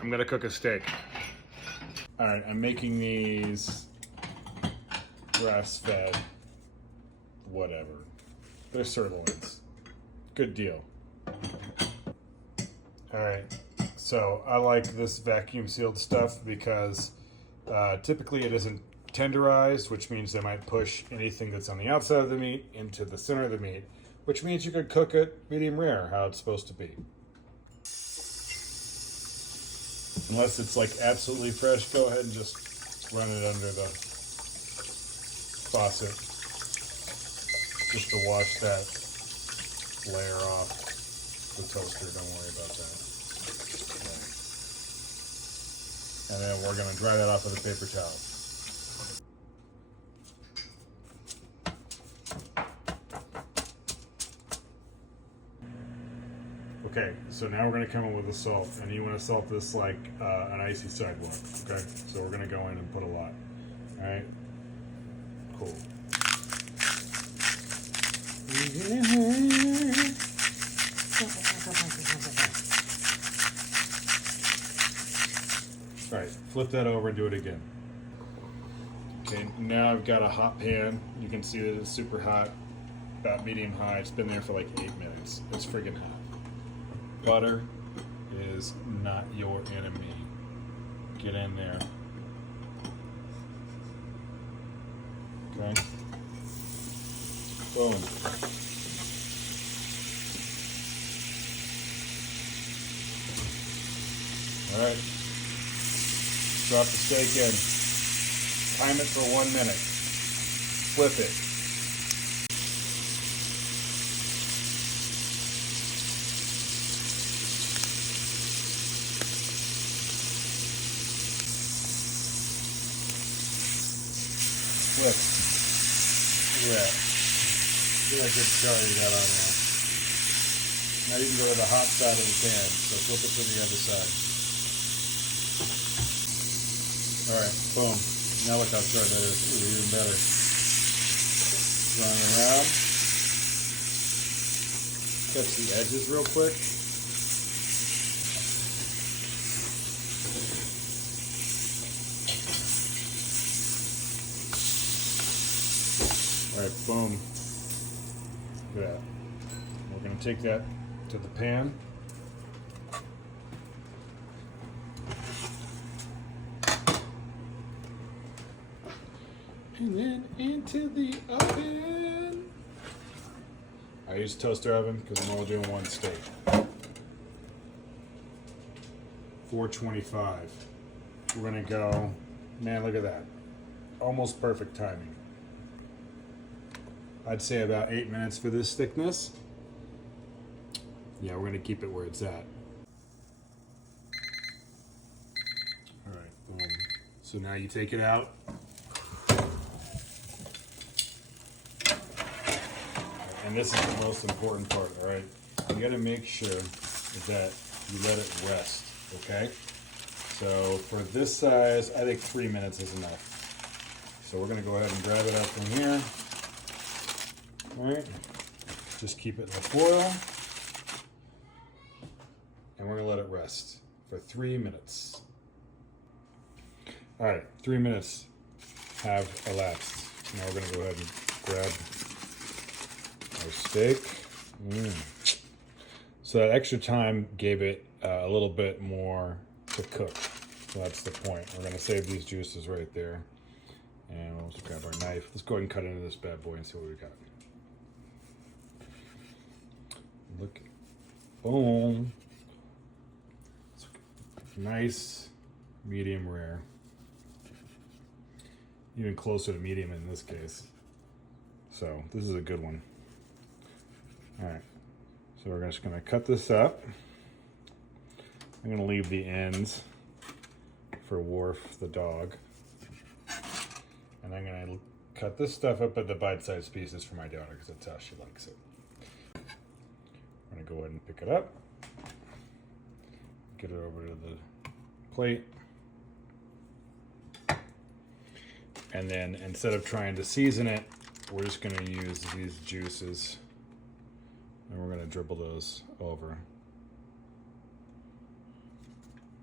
I'm gonna cook a steak. All right, I'm making these grass-fed, whatever. They're sirloins. Good deal. All right, so I like this vacuum sealed stuff because typically it isn't tenderized, which means they might push anything that's on the outside of the meat into the center of the meat, which means you could cook it medium rare, how it's supposed to be. Unless it's like absolutely fresh, go ahead and just run it under the faucet just to wash that layer off the toaster. Don't worry about that. Okay. And then we're going to dry that off with a paper towel. Okay, so now we're going to come in with the salt, and you want to salt this like an icy sidewalk. Okay, so we're going to go in and put a lot. All right, cool. All right, flip that over and do it again. Okay, now I've got a hot pan. You can see that it's super hot, about medium high. It's been there for like 8 minutes. It's friggin' hot. Butter is not your enemy. Get in there. Okay. Boom. All right. Drop the steak in. Time it for 1 minute. Flip it. Flip. Look at that. Look at that good char you got on there. Now you can go to the hot side of the pan, so flip it to the other side. Alright, boom. Now look how char that is. Ooh, even better. Run around. Catch the edges real quick. All right, boom. Look at that. We're going to take that to the pan. And then into the oven. I use a toaster oven because I'm only doing one steak. 425. We're going to go, man, look at that. Almost perfect timing. I'd say about 8 minutes for this thickness. Yeah, we're gonna keep it where it's at. All right, boom. So now you take it out. And this is the most important part, all right? You gotta make sure that you let it rest, okay? So for this size, I think 3 minutes is enough. So we're gonna go ahead and grab it out from here. All right, just keep it in the foil, and we're gonna let it rest for 3 minutes. All right, 3 minutes have elapsed. Now we're gonna go ahead and grab our steak. So that extra time gave it a little bit more to cook. So that's the point. We're gonna save these juices right there, and we'll just grab our knife. Let's go ahead and cut into this bad boy and see what we got. Look, boom. Nice, medium rare. Even closer to medium in this case. So this is a good one. All right, so we're just gonna cut this up. I'm gonna leave the ends for Worf the dog. And I'm gonna cut this stuff up into bite-sized pieces for my daughter because that's how she likes it. I'm gonna go ahead and pick it up, get it over to the plate, and then instead of trying to season it, we're just gonna use these juices and we're gonna dribble those over.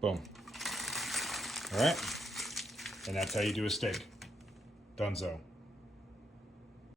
Boom. All right. And that's how you do a steak. Dunzo.